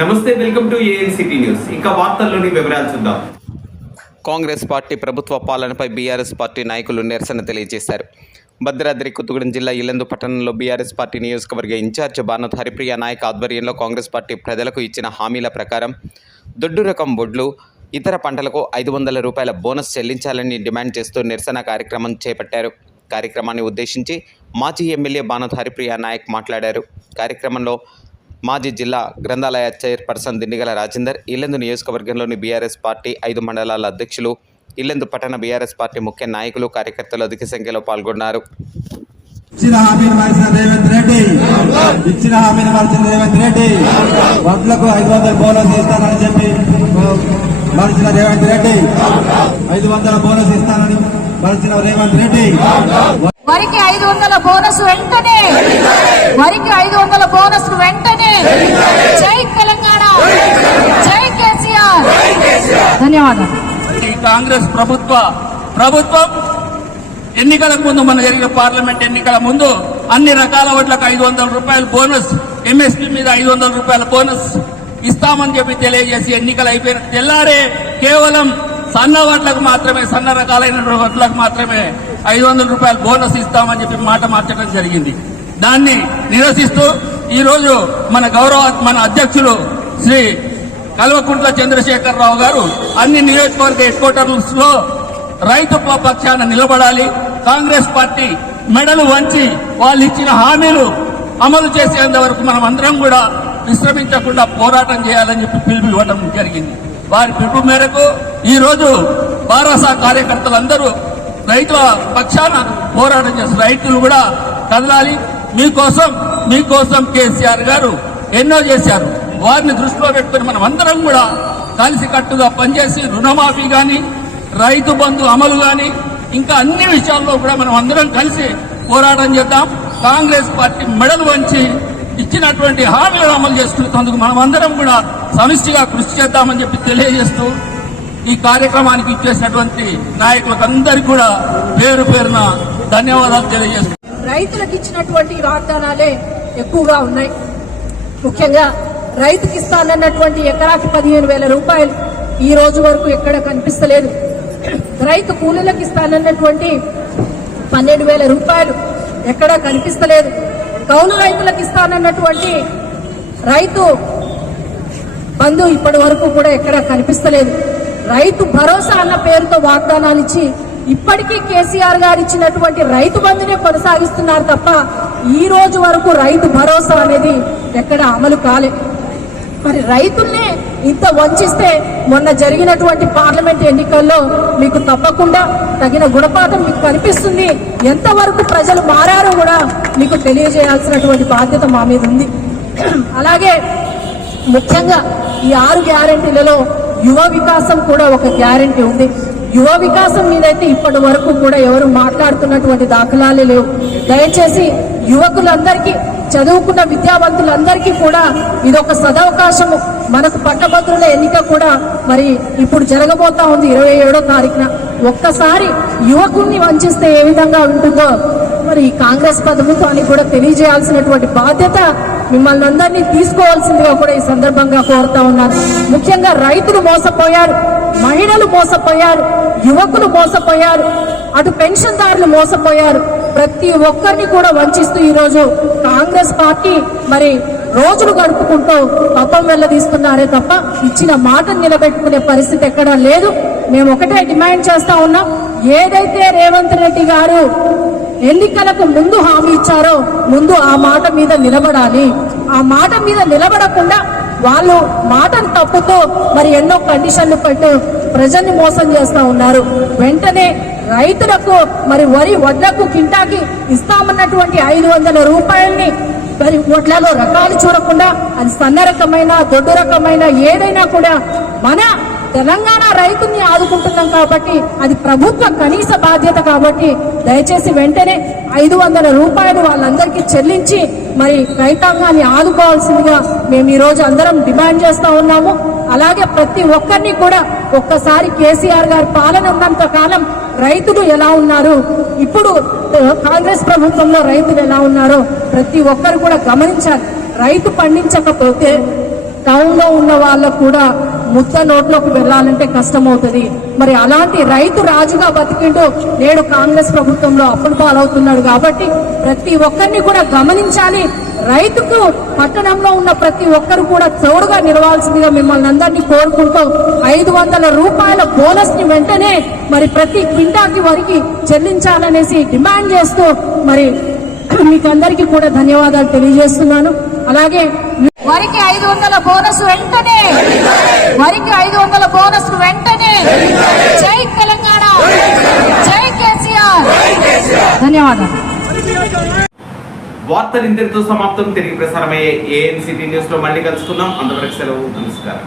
నమస్తే, welcome to ANCT news. ఇంకా వార్తల్లోని వివరాలు చూద్దాం. కాంగ్రెస్ పార్టీ ప్రభుత్వ పాలనపై బీఆర్ఎస్ పార్టీ నాయకులు నిరసన తెలియజేశారు. భద్రాద్రి కొత్తగూడెం జిల్లా ఇల్లందు పట్టణంలో బీఆర్ఎస్ పార్టీ నియోజకవర్గ ఇన్ఛార్జ్ బానోత్ హరిప్రియ నాయక్ ఆధ్వర్యంలో కాంగ్రెస్ పార్టీ ప్రజలకు ఇచ్చిన హామీల ప్రకారం దొడ్డు రకం వడ్లు, ఇతర పంటలకు 500 రూపాయల బోనస్ చెల్లించాలని డిమాండ్ చేస్తూ నిరసన కార్యక్రమం చేపట్టారు. కార్యక్రమాన్ని ఉద్దేశించి మాజీ ఎమ్మెల్యే బానోత్ హరిప్రియ నాయక్ మాట్లాడారు. కార్యక్రమంలో మాజీ జిల్లా గ్రంథాలయ చైర్పర్సన్ దిండిగల రాజేందర్, ఇల్లందు నియోజకవర్గంలోని బీఆర్ఎస్ పార్టీ 5 మండలాల అధ్యక్షులు, ఇల్లందు పట్టణ బీఆర్ఎస్ పార్టీ ముఖ్య నాయకులు, కార్యకర్తలు అధిక సంఖ్యలో పాల్గొన్నారు. ఇచ్చిన హామీని మరిచిన రేవంత్ రెడ్డి వడ్లకు 500 బోనస్ ఇస్తానని చెప్పి మరిచిన రేవంత్ రెడ్డి 500 బోనస్ ఇస్తానని మరిచిన రేవంత్ రెడ్డి వరికి 500 బోనస్ వెంటనే, వరికి 500 బోనస్ వెంటనే. జై తెలంగాణ, జై కేసీఆర్. ధన్యవాదాలు. కాంగ్రెస్ ప్రభుత్వం ఎన్నికలకు ముందు, మన జరిగిన పార్లమెంట్ ఎన్నికల ముందు అన్ని రకాల వడ్లకు 500 రూపాయల బోనస్, ఎంఎస్పీ మీద 500 రూపాయల బోనస్ ఇస్తామని చెప్పి తెలియజేసి ఎన్నికలు అయిపోయిన తెల్లారే కేవలం సన్న వడ్లకు మాత్రమే, సన్న రకాలైన వడ్లకు మాత్రమే 500 రూపాయల బోనస్ ఇస్తామని చెప్పి మాట మార్చడం జరిగింది. దాన్ని నిరసిస్తూ ఈరోజు మన అధ్యక్షులు శ్రీ కల్వకుంట్ల చంద్రశేఖరరావు గారు అన్ని నియోజకవర్గ హెడ్ క్వార్టర్స్ లో రైతు పక్షాన నిలబడాలి, కాంగ్రెస్ పార్టీ మెడలు వంచి వాళ్ళు ఇచ్చిన హామీలు అమలు చేసేంత వరకు మనం అందరం కూడా విశ్రమించకుండా పోరాటం చేయాలని చెప్పి పిలుపు ఇవ్వడం జరిగింది. వారి పిలుపు మేరకు ఈరోజు బారాసా కార్యకర్తలందరూ రైతుల పక్షాన పోరాటం చేస్తారు. రైతులు కూడా కదలాలి. మీకోసం కేసీఆర్ గారు ఎన్నో చేశారు. వారిని దృష్టిలో పెట్టుకుని మనం అందరం కూడా కలిసికట్టుగా పనిచేసి రుణమాఫీ కానీ, రైతు బంధు అమలు కానీ, ఇంకా అన్ని విషయాల్లో కూడా మనం అందరం కలిసి పోరాటం చేద్దాం. కాంగ్రెస్ పార్టీ మెడలు వంచి ఇచ్చినటువంటి హామీలను అమలు చేసుకునేందుకు మనం అందరం కూడా సమిష్టిగా కృషి చేద్దామని చెప్పి తెలియజేస్తూ ఈ కార్యక్రమానికి ఇచ్చేసినటువంటి నాయకులకు అందరికీ కూడా పేరు పేరున ధన్యవాదాలు తెలియజేస్తున్నాం. రైతులకు ఇచ్చినటువంటి వాగ్దానాలే ఎక్కువగా ఉన్నాయి. ముఖ్యంగా రైతుకి ఇస్తానన్నటువంటి ఎకరాకి 15,000 రూపాయలు ఈ రోజు వరకు ఎక్కడ కనిపిస్తలేదు. రైతు కూలీలకు ఇస్తానన్నటువంటి 12,000 రూపాయలు ఎక్కడా కనిపిస్తలేదు. కౌలు రైతులకు ఇస్తానన్నటువంటి రైతు బంధు ఇప్పటి వరకు కూడా ఎక్కడా కనిపిస్తలేదు. రైతు భరోసా అన్న పేరుతో వాగ్దానాలు ఇచ్చి ఇప్పటికీ కేసీఆర్ గారు ఇచ్చినటువంటి రైతు బంధునే కొనసాగిస్తున్నారు తప్ప ఈ రోజు వరకు రైతు భరోసా అనేది ఎక్కడ అమలు కాలే. మరి రైతుల్నే ఇంత వంచిస్తే మొన్న జరిగినటువంటి పార్లమెంట్ ఎన్నికల్లో మీకు తప్పకుండా తగిన గుణపాఠం మీకు కనిపిస్తుంది. ఎంతవరకు ప్రజలు మారారో కూడా మీకు తెలియజేయాల్సినటువంటి బాధ్యత మా మీద ఉంది. అలాగే ముఖ్యంగా ఈ 6 గ్యారెంటీలలో యువ వికాసం కూడా ఒక గ్యారెంటీ ఉంది. యువ వికాసం మీదైతే ఇప్పటి వరకు కూడా ఎవరు మాట్లాడుతున్నటువంటి దాఖలాలే లేవు. దయచేసి యువకులందరికీ, చదువుకున్న విద్యావంతులందరికీ కూడా ఇదొక సదవకాశము. మనకు పట్టభద్రుల ఎన్నిక కూడా మరి ఇప్పుడు జరగబోతా ఉంది 27వ తారీఖున. ఒక్కసారి యువకుల్ని వంచిస్తే ఏ విధంగా ఉంటుందో మరి ఈ కాంగ్రెస్ ప్రభుత్వానికి కూడా తెలియజేయాల్సినటువంటి బాధ్యత మిమ్మల్ని అందరినీ తీసుకోవాల్సిందిగా కూడా ఈ సందర్భంగా కోరుతా ఉన్నాను. ముఖ్యంగా రైతులు మోసపోయారు, మహిళలు మోసపోయారు, యువకులు మోసపోయారు, అటు పెన్షన్దారులు మోసపోయారు. ప్రతి ఒక్కరిని కూడా వంచిస్తూ ఈరోజు కాంగ్రెస్ పార్టీ మరి రోజులు గడుపుకుంటూ పాపం వెళ్ళదీస్తున్నారే తప్ప ఇచ్చిన మాటను నిలబెట్టుకునే పరిస్థితి ఎక్కడా లేదు. మేము ఒకటే డిమాండ్ చేస్తా ఉన్నాం, ఏదైతే రేవంత్ రెడ్డి గారు ఎన్నికలకు ముందు హామీ ఇచ్చారో ముందు ఆ మాట మీద నిలబడాలి. ఆ మాట మీద నిలబడకుండా వాళ్ళు మాటను తప్పుతూ మరి ఎన్నో కండిషన్లు పెట్టు ప్రజల్ని మోసం చేస్తా ఉన్నారు. వెంటనే రైతులకు మరి వరి వడ్లకు కింటాకి ఇస్తామన్నటువంటి 500 రూపాయల్ని మరి వడ్లలో రకాలు చూడకుండా అది సన్న రకమైన, దొడ్డు రకమైన ఏదైనా కూడా మన తెలంగాణ రైతుల్ని ఆదుకుంటున్నాం కాబట్టి అది ప్రభుత్వ కనీస బాధ్యత కాబట్టి దయచేసి వెంటనే 500 రూపాయలు వాళ్ళందరికీ చెల్లించి మరి రైతాంగాన్ని ఆదుకోవాల్సిందిగా మేము ఈ రోజు అందరం డిమాండ్ చేస్తా ఉన్నాము. అలాగే ప్రతి ఒక్కరిని కూడా ఒక్కసారి కేసీఆర్ గారి పాలన ఉన్నంత కాలం రైతులు ఎలా ఉన్నారు, ఇప్పుడు కాంగ్రెస్ ప్రభుత్వంలో రైతులు ఎలా ఉన్నారో ప్రతి ఒక్కరు కూడా గమనించాలి. రైతు పండించకపోతే టౌన్ లో ఉన్న వాళ్ళకు కూడా ముద్ద నోట్లోకి వెళ్ళాలంటే కష్టమవుతుంది. మరి అలాంటి రైతు రాజుగా బతికింటూ నేడు కాంగ్రెస్ ప్రభుత్వంలో అప్పుల పాలవుతున్నాడు. కాబట్టి ప్రతి ఒక్కరిని కూడా గమనించాలి. రైతుకు పట్టణంలో ఉన్న ప్రతి ఒక్కరు కూడా తోడుగా నిలవాల్సిందిగా మిమ్మల్ని అందరినీ కోరుకుంటూ 500 రూపాయల బోనస్ ని వెంటనే మరి ప్రతి క్వింటాకి వరకు చెల్లించాలనేసి డిమాండ్ చేస్తూ మరి మీకందరికీ కూడా ధన్యవాదాలు తెలియజేస్తున్నాను. అలాగే వరికి 500 బోనస్ వెంటనే, వరికి 500 బోనస్ వెంటనే. జై తెలంగాణ, జై కేసీఆర్. ధన్యవాదాలు. వార్తలు ఇంతటితో సమాప్తం. తిరిగి ప్రసారమయ్యే ఏఎన్సిటీ న్యూస్ లో మళ్ళీ కలుసుకుందాం. అంతవరకు సెలవు. నమస్కారం.